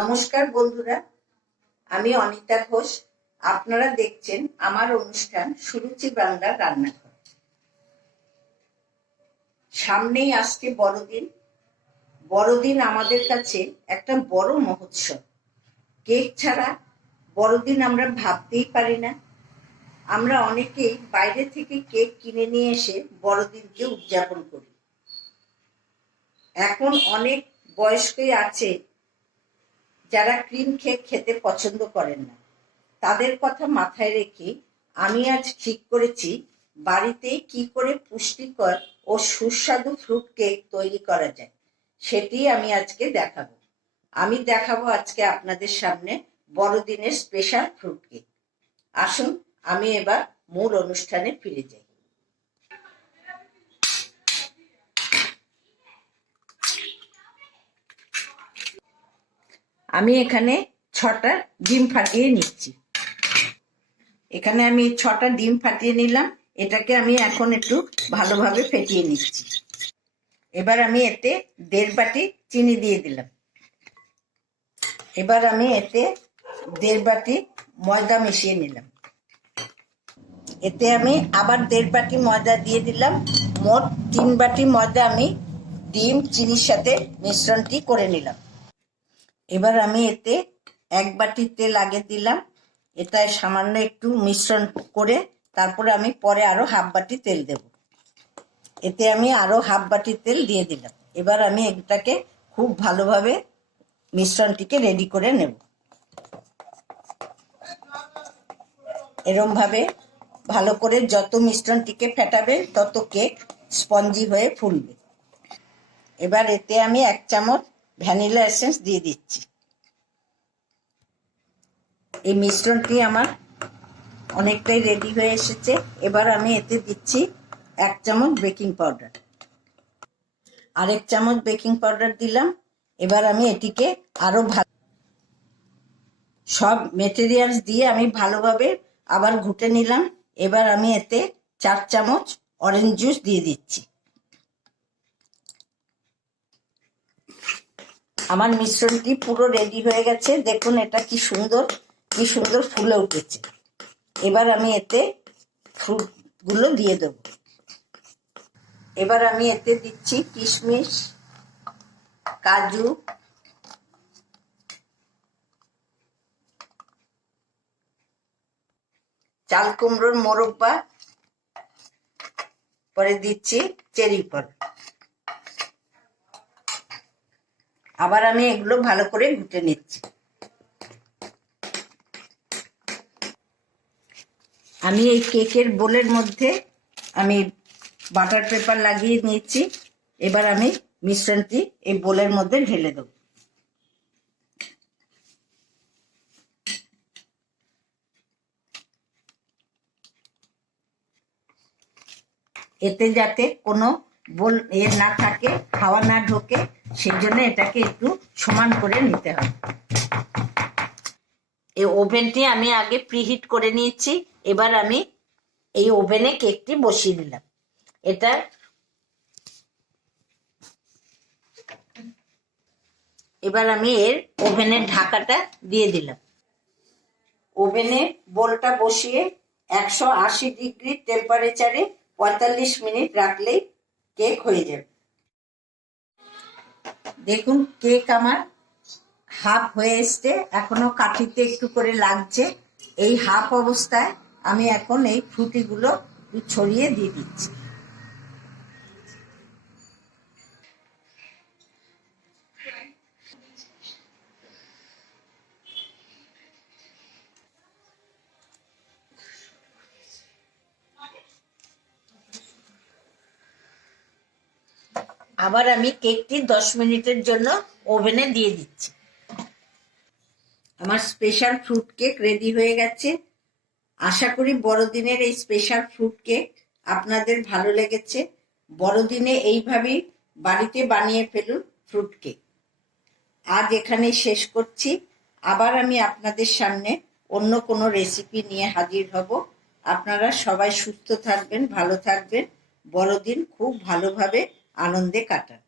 নমস্কার বন্ধুরা, আমি অনিতা ঘোষ। আপনারা দেখছেন আমার অনুষ্ঠান সুরুচি বাংলার রান্নাঘর। সামনেই আসছে বড়দিন। বড়দিন আমাদের কাছে একটা বড় মহোৎসব। কেক ছাড়া বড়দিন আমরা ভাবতেই পারি না। আমরা অনেকেই বাইরে থেকে কেক কিনে নিয়ে এসে বড়দিনকে উদযাপন করি। এখন অনেক বয়স্কই আছে যারা ক্রিম কেক খেতে পছন্দ করেন না, তাদের কথা মাথায় রেখে আমি আজ ঠিক করেছি বাড়িতে কি করে পুষ্টিকর ও সুস্বাদু ফ্রুট কেক তৈরি করা যায়, সেটি আমি আজকে দেখাবো। আমি দেখাবো আজকে আপনাদের সামনে বড়দিনের স্পেশাল ফ্রুট কেক আসুন, আমি এবার মূল অনুষ্ঠানে ফিরে যাই। আমি এখানে ছটা ডিম ফাটিয়ে নিচ্ছি। এখানে আমি ছটা ডিম ফাটিয়ে নিলাম। এটাকে আমি এখন একটু ভালোভাবে ফেটিয়ে নিচ্ছি। এবার আমি এতে দেড় বাটি চিনি দিয়ে দিলাম। এবার আমি এতে দেড় বাটি ময়দা মিশিয়ে নিলাম। এতে আমি আবার দেড় বাটি ময়দা দিয়ে দিলাম। মোট তিন বাটি ময়দা আমি ডিম, চিনির সাথে মিশ্রণটি করে নিলাম। এবার আমি এতে এক বাটি তেল আগে দিলাম। এটায় সামান্য একটু মিশ্রণ করে তারপরে আমি পরে আরও হাফ বাটি তেল দেব। এতে আমি আরও হাফ বাটি তেল দিয়ে দিলাম। এবার আমি এটাকে খুব ভালোভাবে মিশ্রণটিকে রেডি করে নেব। এরম ভাবে ভালো করে যত মিশ্রণটিকে ফেটাবে, তত কেক স্পঞ্জি হয়ে ফুলবে। এবার এতে আমি এক চামচ ভ্যানিলা এসেন্স দিয়ে দিচ্ছি। এই মিশ্রণটি আমার অনেকটাই রেডি হয়ে এসেছে। এবার আমি এতে দিচ্ছি এক চামচ বেকিং পাউডার আরেক চামচ বেকিং পাউডার দিলাম। এবার আমি এটিকে আরও ভালো সব মেটেরিয়ালস দিয়ে আমি ভালোভাবে আবার ঘুটে নিলাম। এবার আমি এতে চার চামচ অরেঞ্জ জুস দিয়ে দিচ্ছি। আমার মিশ্রণটি পুরো রেডি হয়ে গেছে। দেখুন এটা কি সুন্দর কি সুন্দর ফুলে উঠেছে। এবার আমি এতে ফ্রুটগুলো দিয়ে দেব। এবার আমি এতে দিচ্ছি কিশমিশ, কাজু, চাল কুমড়োর মোরব্বা, পরে দিচ্ছি চেরি ফল আবার আমি এগুলো ভালো করে ঘুটে নিচ্ছি। আমি এই কেকের বোলের মধ্যে আমি বাটার পেপার লাগিয়ে নিচ্ছি এবার আমি মিশ্রণটি এই বোলের মধ্যে ঢেলে দেব। এতে যাতে কোনো বোল এ না থাকে, হাওয়া না ঢোকে সেই জন্য এটাকে একটু সমান করে নিতে হবে। এই ওভেনটি আমি আগে প্রিহিট করে নিয়েছি, এবার আমি এই ওভেনে কেকটি বসিয়ে দিলাম। এটা এবার আমি এর ওভেনের ঢাকাটা দিয়ে দিলাম। ওভেনে বোলটা বসিয়ে একশো আশি ডিগ্রি টেম্পারেচারে পঁয়তাল্লিশ মিনিট রাখলেই কেক হয়ে যাবে। দেখুন কেক আমার হাফ হয়ে এসছে, এখনও কাঠিতে একটু করে লাগছে। এই হাফ অবস্থায় আমি এখন এই ফ্রুটিগুলো ছড়িয়ে দিয়ে দিচ্ছি। আবার আমি কেকটি দশ মিনিটের জন্য ওভেনে দিয়ে দিচ্ছি। আমার স্পেশাল ফ্রুট কেক রেডি হয়ে গেছে। আশা করি বড়দিনের এই স্পেশাল ফ্রুট কেক আপনাদের ভালো লেগেছে। বড়দিনে এইভাবেই বাড়িতে বানিয়ে ফেলুন ফ্রুট কেক। আজ এখানে শেষ করছি। আবার আমি আপনাদের সামনে অন্য কোনো রেসিপি নিয়ে হাজির হব। আপনারা সবাই সুস্থ থাকবেন, ভালো থাকবেন। বড়দিন খুব ভালোভাবে আনন্দে কাটান।